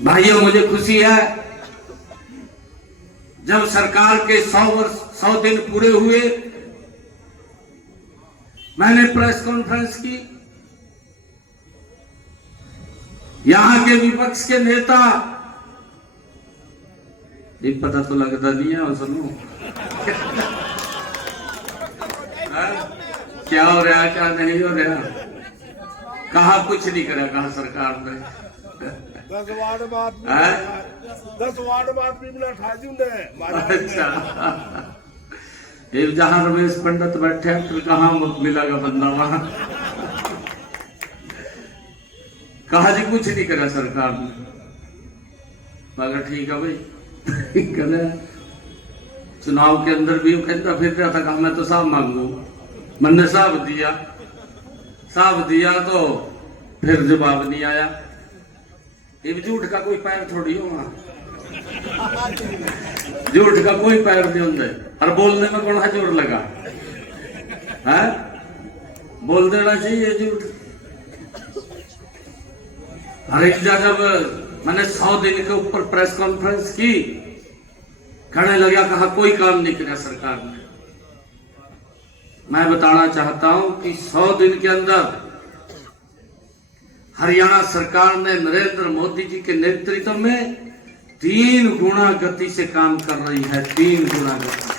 भाइयों, मुझे खुशी है जब सरकार के 100 दिन पूरे हुए, मैंने प्रेस कॉन्फ्रेंस की। यहां के विपक्ष के नेता, एक पता तो लगता नहीं है सुनो क्या हो रहा क्या नहीं हो रहा, कहा कुछ नहीं करा, कहा सरकार ने 10 वार्ड बात भी मिला ठा दूंगे। अच्छा, जहां रमेश पंडित बैठे फिर कहाँ मिलेगा बंदा वहां। कहा जी कुछ नहीं करा सरकार ने, मगर ठीक है भाई करे। चुनाव के अंदर भी कहता फिर रहा था कि मैं तो साहब मांगू, मैंने साहब दिया तो फिर जवाब नहीं आया। ये झूठ का कोई पैर थोड़ी हो, झूठ का कोई पैर नहीं होंगे। और बोलने में कौन जोर लगा है, बोल देना चाहिए झूठ। अरे जब मैंने 100 दिन के ऊपर प्रेस कॉन्फ्रेंस की, कहने लगा कहा कोई काम नहीं किया सरकार ने। मैं बताना चाहता हूं कि 100 दिन के अंदर हरियाणा सरकार ने नरेंद्र मोदी जी के नेतृत्व में 3 गुना गति से काम कर रही है, 3 गुना गति।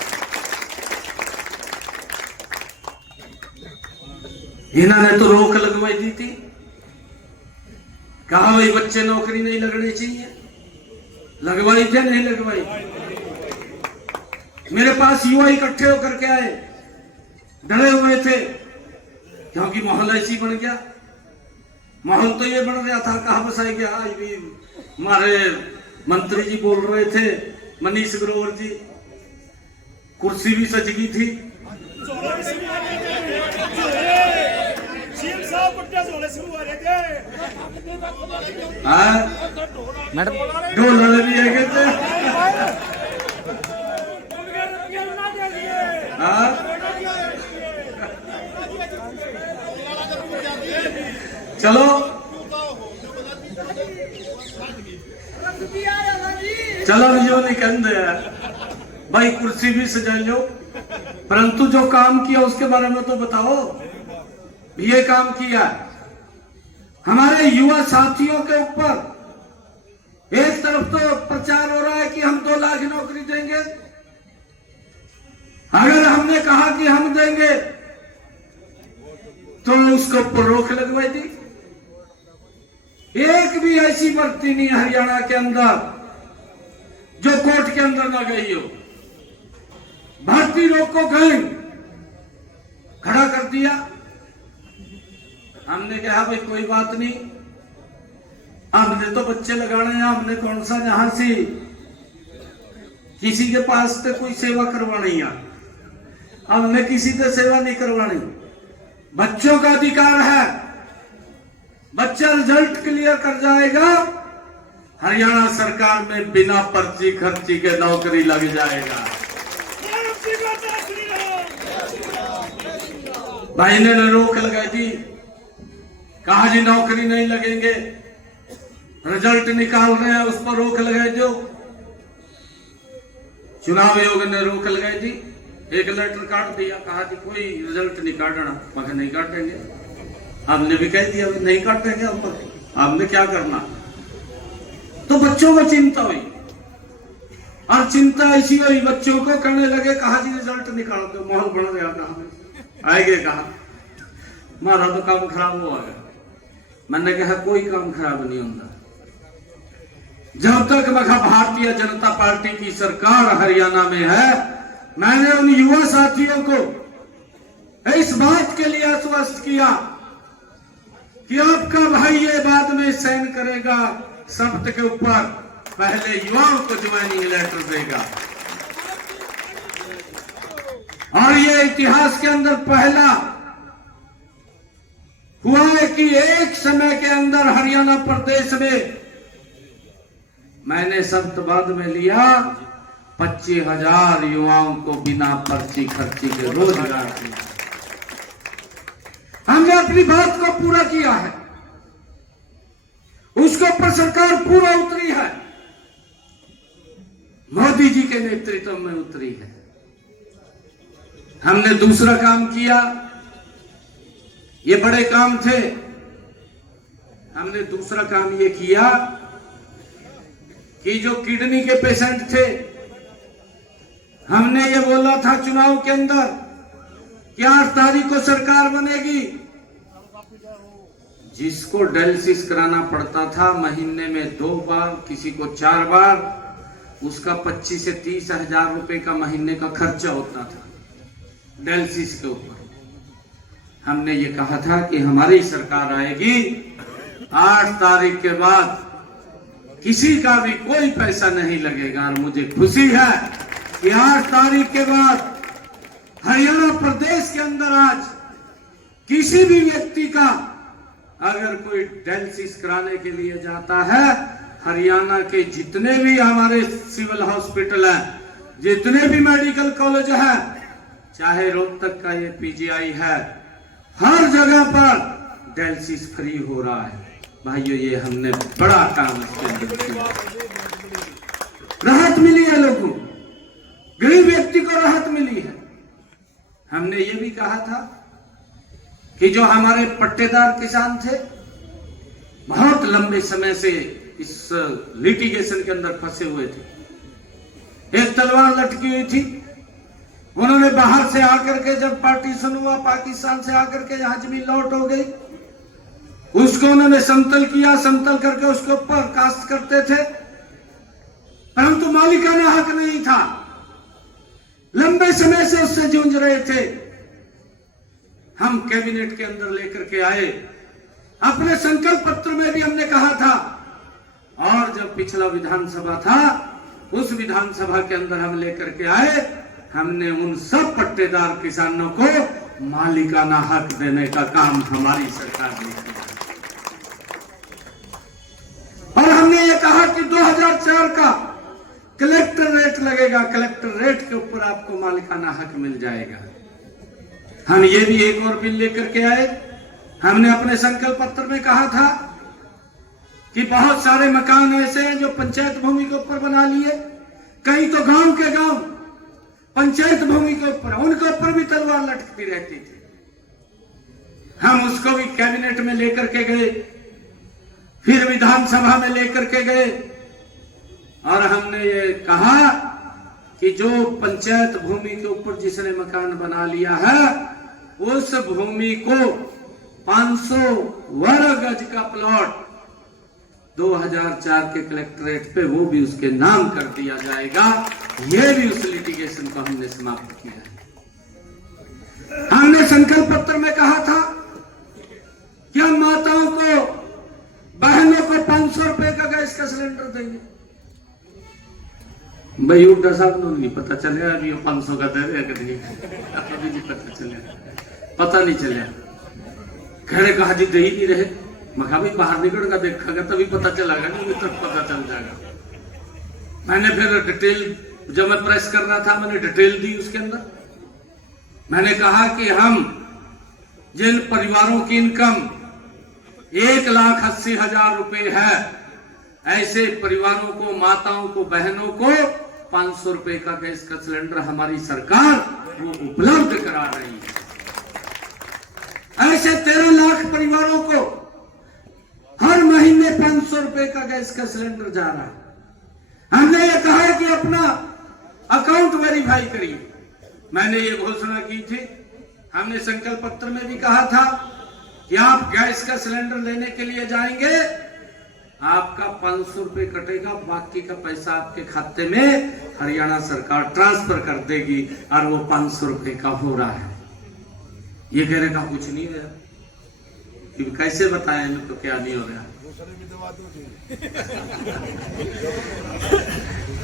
इन्होंने तो रोक लगवाई दी थी, कहा भाई बच्चे नौकरी नहीं लगनी चाहिए, लगवाई क्या नहीं लगवाई। मेरे पास युवा इकट्ठे होकर के आए, डरे हुए थे क्योंकि माहौल ऐसी बन गया। माहौल तो ये बन गया था, कहा बसाई गया। आज भी हमारे मंत्री जी बोल रहे थे, मनीष ग्रोवर जी, कुर्सी भी सज गई थी। मैडम ढोल भी है थे। चलो यो नहीं कहते भाई, कुर्सी भी सजा लो, परंतु जो काम किया उसके बारे में तो बताओ। ये काम किया हमारे युवा साथियों के ऊपर। एक तरफ तो प्रचार हो रहा है कि हम 2 लाख नौकरी देंगे, अगर हमने कहा कि हम देंगे तो उसके ऊपर रोक लगवाई थी। एक भी ऐसी भर्ती नहीं हरियाणा के अंदर जो कोर्ट के अंदर ना गई हो। भर्ती रोक को गए खड़ा कर दिया। हमने कहा भाई कोई बात नहीं, हमने तो बच्चे लगाने हैं, हमने कौन सा यहां से किसी के पास से कोई सेवा करवानी है, हमने किसी से सेवा नहीं करवानी। बच्चों का अधिकार है, बच्चा रिजल्ट क्लियर कर जाएगा, हरियाणा सरकार में बिना पर्ची खर्ची के नौकरी लग जाएगा। भाई ने रोक लगाई थी, कहा जी नौकरी नहीं लगेंगे, रिजल्ट निकाल रहे हैं उस पर रोक लगाई दो। चुनाव आयोग ने रोक लगाई थी, एक लेटर काट दिया, कहा जी कोई रिजल्ट नहीं काटना, मगर नहीं काटेंगे। हमने भी कह दिया नहीं काटेंगे, हमने क्या करना। तो बच्चों को चिंता हुई, और चिंता ऐसी हुई बच्चों को, कहने लगे कहा जी रिजल्ट निकाल दो, माहौल बन गया। कहा आएंगे, कहा हमारा तो काम खराब हुआ है। मैंने कहा कोई काम खराब नहीं होता जब तक मखा भारतीय जनता पार्टी की सरकार हरियाणा में है। मैंने उन युवा साथियों को इस बात के लिए आश्वस्त किया कि आपका भाई ये बाद में साइन करेगा शब्द के ऊपर, पहले युवाओं को ज्वाइनिंग लेटर देगा। और ये इतिहास के अंदर पहला हुआ है कि एक समय के अंदर हरियाणा प्रदेश में मैंने शब्द बाद में लिया 25,000 युवाओं को बिना पर्ची खर्ची के रोजगार दिया। हमने अपनी बात को पूरा किया है। उसके ऊपर सरकार पूरा उतरी है, मोदी जी के नेतृत्व में उतरी है। हमने दूसरा काम किया, ये बड़े काम थे। हमने दूसरा काम ये किया कि जो किडनी के पेशेंट थे, हमने ये बोला था चुनाव के अंदर कि 8 तारीख को सरकार बनेगी। जिसको डायलिसिस कराना पड़ता था महीने में 2 बार, किसी को 4 बार, उसका 25 से 30 हजार रुपए का महीने का खर्चा होता था डायलिसिस के ऊपर। हमने ये कहा था कि हमारी सरकार आएगी, 8 तारीख के बाद किसी का भी कोई पैसा नहीं लगेगा। और मुझे खुशी है कि 8 तारीख के बाद हरियाणा प्रदेश के अंदर आज किसी भी व्यक्ति का अगर कोई डायलिसिस कराने के लिए जाता है, हरियाणा के जितने भी हमारे सिविल हॉस्पिटल है, जितने भी मेडिकल कॉलेज है, चाहे रोहतक का ये पीजीआई है, हर जगह पर डायलिसिस फ्री हो रहा है। भाइयों, ये हमने बड़ा काम इसके अंदर किया। राहत मिली है लोगों, गरीब व्यक्ति को राहत मिली है। हमने ये भी कहा था कि जो हमारे पट्टेदार किसान थे, बहुत लंबे समय से इस लिटिगेशन के अंदर फंसे हुए थे, एक तलवार लटकी हुई थी। उन्होंने बाहर से आकर के, जब पार्टीशन हुआ पाकिस्तान से आकर के यहाँ जमीन लौट हो गई, उसको उन्होंने समतल किया, समतल करके उसके ऊपर काश्त करते थे, परंतु मालिकाना हक नहीं था। लंबे समय से उससे जूझ रहे थे। हम कैबिनेट के अंदर लेकर के आए, अपने संकल्प पत्र में भी हमने कहा था, और जब पिछला विधानसभा था उस विधानसभा के अंदर हम लेकर के आए, हमने उन सब पट्टेदार किसानों को मालिकाना हक देने का काम हमारी सरकार ने किया। और हमने ये कहा कि 2004 का कलेक्टर रेट लगेगा, कलेक्टर रेट के ऊपर आपको मालिकाना हक मिल जाएगा। हम ये भी एक और बिल लेकर के आए। हमने अपने संकल्प पत्र में कहा था कि बहुत सारे मकान ऐसे हैं जो पंचायत भूमि के ऊपर बना लिए, कई तो गांव के गांव पंचायत भूमि के ऊपर, उनके ऊपर भी तलवार लटकती रहती थी। हम उसको भी कैबिनेट में लेकर के गए, फिर विधानसभा में लेकर के गए, और हमने ये कहा कि जो पंचायत भूमि के ऊपर जिसने मकान बना लिया है, उस भूमि को 500 वर्ग गज का प्लॉट 2004 के कलेक्ट्रेट पे वो भी उसके नाम कर दिया जाएगा। ये भी उस लिटिगेशन को हमने समाप्त किया है। हमने संकल्प पत्र में कहा था कि हम माताओं को, बहनों को 500 रुपए का गैस का सिलेंडर देंगे। भाई उल्टा साहब को नहीं पता चलेगा अभी 500 का दे रहे कि नहीं, अभी नहीं पता चलेगा, पता नहीं चलेगा। खड़े कहा जी दे ही नहीं रहे, मखा भी बाहर निकल कर देखा तभी पता चलेगा, नहीं तब पता चल जाएगा। मैंने फिर डिटेल, जब मैं प्रेस कर रहा था, मैंने डिटेल दी उसके अंदर। मैंने कहा कि हम जिन परिवारों की इनकम 1,80,000 रुपए है, ऐसे परिवारों को, माताओं को, बहनों को 500 रुपए का गैस का सिलेंडर हमारी सरकार वो उपलब्ध करा रही है। ऐसे 13 लाख परिवारों को हर महीने 500 रुपए का गैस का सिलेंडर जा रहा है। हमने ये कहा है कि अपना अकाउंट वेरीफाई करिए। मैंने ये घोषणा की थी, हमने संकल्प पत्र में भी कहा था कि आप गैस का सिलेंडर लेने के लिए जाएंगे, आपका 500 रुपए कटेगा, बाकी का पैसा आपके खाते में हरियाणा सरकार ट्रांसफर कर देगी, और वो 500 रुपए का हो रहा है। ये कहने का कुछ नहीं है, कैसे बताएं इनको क्या नहीं हो रहा।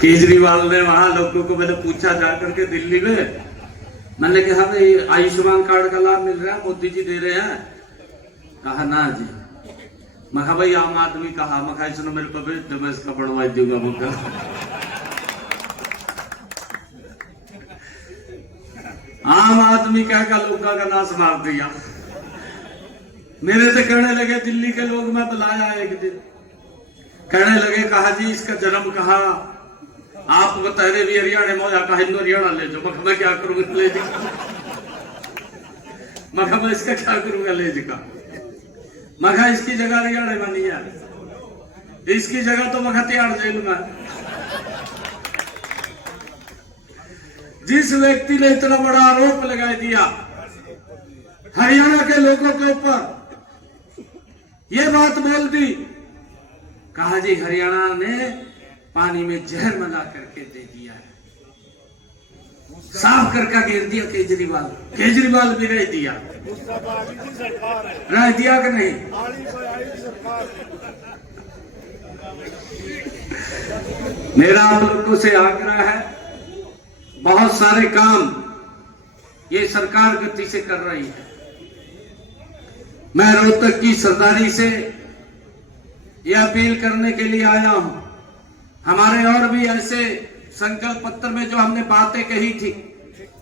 केजरीवाल ने वहां लोगों को, मैंने पूछा जाकर के दिल्ली में, मैंने कहा भाई आयुष्मान कार्ड का लाभ मिल रहा है, मोदी जी दे रहे हैं? कहा ना जी। मैं कहा भाई आम आदमी कहा, मैं कहा सुनो मेरे को भेज दो, मैं इसका बढ़वा दूंगा मुद्दा। आम आदमी कहेगा लोगों का नाश मार दिया। मेरे से कहने लगे दिल्ली के लोग, मैं बुलाया एक दिन, कहने लगे कहा जी इसका जन्म कहा आप बतहरे भी हरियाणा में का हिंदू हरियाणा ले जाओ। मैं क्या करूंगा ले जी, मैं इसका क्या करूंगा ले जी का। मैं इसकी जगह हरियाणा में नहीं है, इसकी जगह तो मैं तिहाड़ जेल में। जिस व्यक्ति ने इतना बड़ा आरोप लगा दिया हरियाणा के लोगों के ऊपर, ये बात बोल दी, कहा जी हरियाणा ने पानी में जहर मिला करके दे दिया है, साफ करके गिर दिया केजरीवाल। केजरीवाल भी रह दिया, रह दिया कि नहीं? मेरा आप लोगों से आग्रह है, बहुत सारे काम ये सरकार गति से कर रही है। मैं रोहतक की सरदारी से यह अपील करने के लिए आया हूं, हमारे और भी ऐसे संकल्प पत्र में जो हमने बातें कही थी।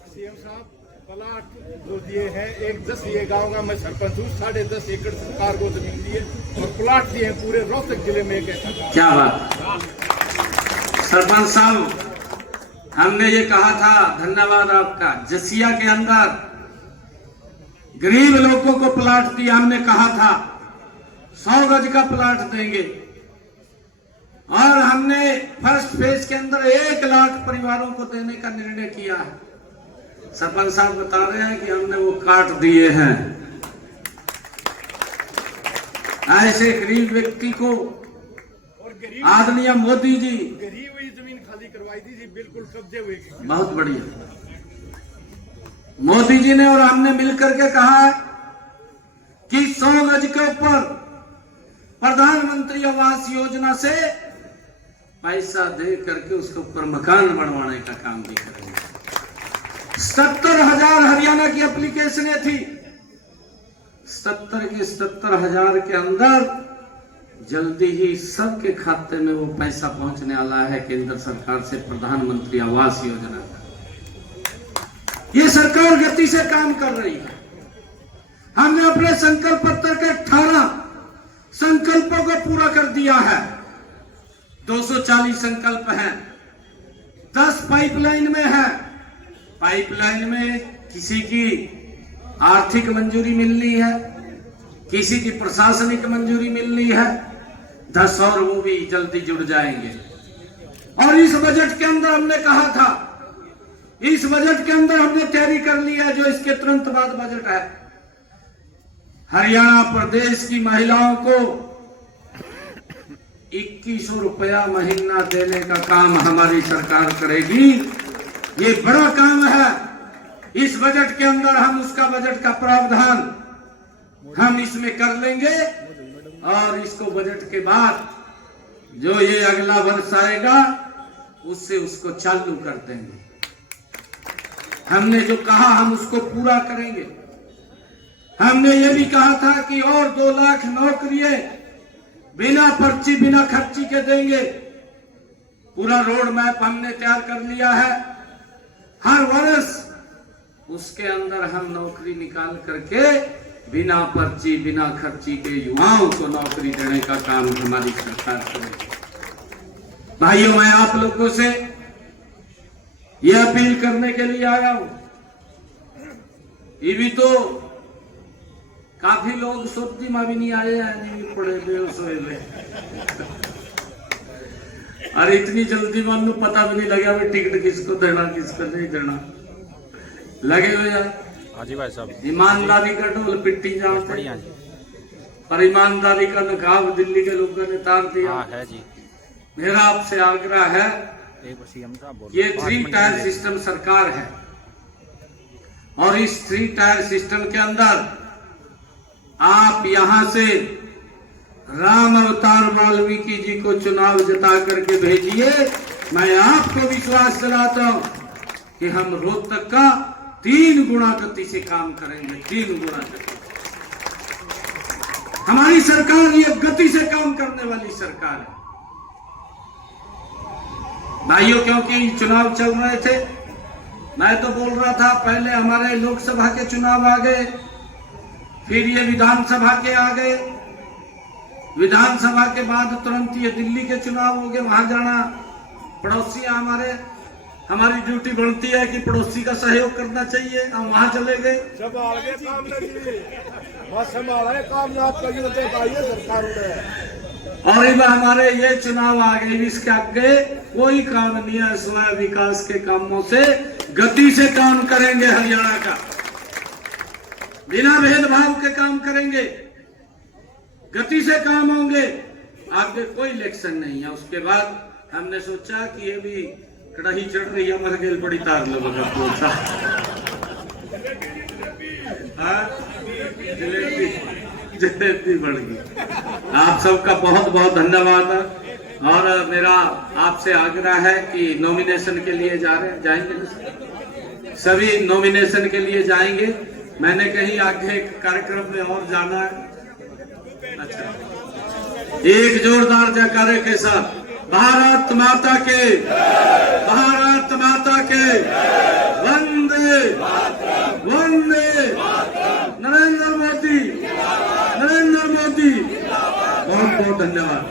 सीएम साहब प्लाट जो दिए हैं, एक 10 ये गांव का मैं सरपंच हूँ, 10.5 एकड़ सरकार को जमीन दी है और प्लाट दिए हैं पूरे रोहतक जिले में। क्या बात सरपंच साहब, हमने ये कहा था, धन्यवाद आपका। जसिया के अंदर गरीब लोगों को प्लाट दिया, हमने कहा था 100 गज का प्लाट देंगे और हमने फर्स्ट फेज के अंदर 1 लाख परिवारों को देने का निर्णय किया है। सरपंच साहब बता रहे हैं कि हमने वो काट दिए हैं। ऐसे गरीब व्यक्ति को आदरणीय मोदी जी गरीब हुई जमीन खाली करवाई थी जी, बिल्कुल कब्जे हुए। बहुत बढ़िया मोदी जी ने और हमने मिलकर के कहा कि 100 गज के ऊपर प्रधानमंत्री आवास योजना से पैसा दे करके उसके ऊपर मकान बनवाने का काम भी करेंगे। 70,000 हरियाणा की एप्लीकेशनें थी, 70 के 70,000 के अंदर जल्दी ही सबके खाते में वो पैसा पहुंचने वाला है केंद्र सरकार से, प्रधानमंत्री आवास योजना का। ये सरकार गति से काम कर रही है। हमने अपने संकल्प पत्र के 18 संकल्पों को पूरा कर दिया है। 240 संकल्प हैं, 10 पाइपलाइन में है। पाइपलाइन में किसी की आर्थिक मंजूरी मिलनी है, किसी की प्रशासनिक मंजूरी मिलनी है, 10 और वो भी जल्दी जुड़ जाएंगे। और इस बजट के अंदर हमने कहा था, इस बजट के अंदर हमने तैयारी कर ली है, जो इसके तुरंत बाद बजट है, हरियाणा प्रदेश की महिलाओं को 2100 रुपया महीना देने का काम हमारी सरकार करेगी। ये बड़ा काम है। इस बजट के अंदर हम उसका बजट का प्रावधान हम इसमें कर लेंगे और इसको बजट के बाद जो ये अगला वर्ष आएगा उससे उसको चालू कर देंगे। हमने जो कहा हम उसको पूरा करेंगे। हमने ये भी कहा था कि और 2 लाख नौकरियां बिना पर्ची बिना खर्ची के देंगे। पूरा रोड मैप हमने तैयार कर लिया है। हर वर्ष उसके अंदर हम नौकरी निकाल करके बिना पर्ची बिना खर्ची के युवाओं को नौकरी देने का काम हमारी सरकार करेगी। भाइयों, मैं आप लोगों से यह अपील करने के लिए आया हूं। ये भी तो काफी लोग सोचती में भी नहीं आए हैं, नहीं पड़े बेहोशोए अरे इतनी जल्दी मानो पता भी नहीं लगा भाई टिकट किसको देना किसको नहीं देना। लगे हुए यार हाजी भाई साहब, ईमानदारी का ढोल पिट्टी जाते, पर ईमानदारी का नकाब दिल्ली के लोगों ने तार दिया है जी। मेरा आपसे आग्रह है, ये 3 टायर सिस्टम सरकार है और इस 3 टायर सिस्टम के अंदर आप यहां से राम अवतार वाल्मीकि जी को चुनाव जिता करके भेजिए। मैं आपको विश्वास दिलाता हूं कि हम रोहतक का 3 गुना गति से काम करेंगे। 3 गुना गति। हमारी सरकार ये गति से काम करने वाली सरकार है भाइयों। क्योंकि चुनाव चल रहे थे, मैं तो बोल रहा था पहले हमारे लोकसभा के चुनाव आ गए, फिर ये विधानसभा के आ गए, विधानसभा के बाद तुरंत ये दिल्ली के चुनाव हो गए, वहां जाना, पड़ोसी हमारी ड्यूटी बनती है कि पड़ोसी का सहयोग करना चाहिए, हम वहां चले गए। और अब हमारे ये चुनाव आ गए, इसके आगे कोई काम नहीं है, स्वयं विकास के कामों से गति से काम करेंगे, हरियाणा का बिना भेदभाव के काम करेंगे, गति से काम होंगे, आगे कोई इलेक्शन नहीं है। उसके बाद हमने सोचा कि ये भी कड़ाही चढ़ रही है, मर गई बड़ी तार लोगों का जलेबी बढ़ गई। आप सबका बहुत बहुत धन्यवाद। और मेरा आपसे आग्रह है कि नॉमिनेशन के लिए जाएंगे, सभी नॉमिनेशन के लिए जाएंगे। मैंने कहीं आगे कार्यक्रम में और जाना है। अच्छा, एक जोरदार जयकारे के साथ भारत माता के, भारत माता के, वंदे वंदे नरेंद्र मोदी, नरेंद्र मोदी। बहुत बहुत धन्यवाद।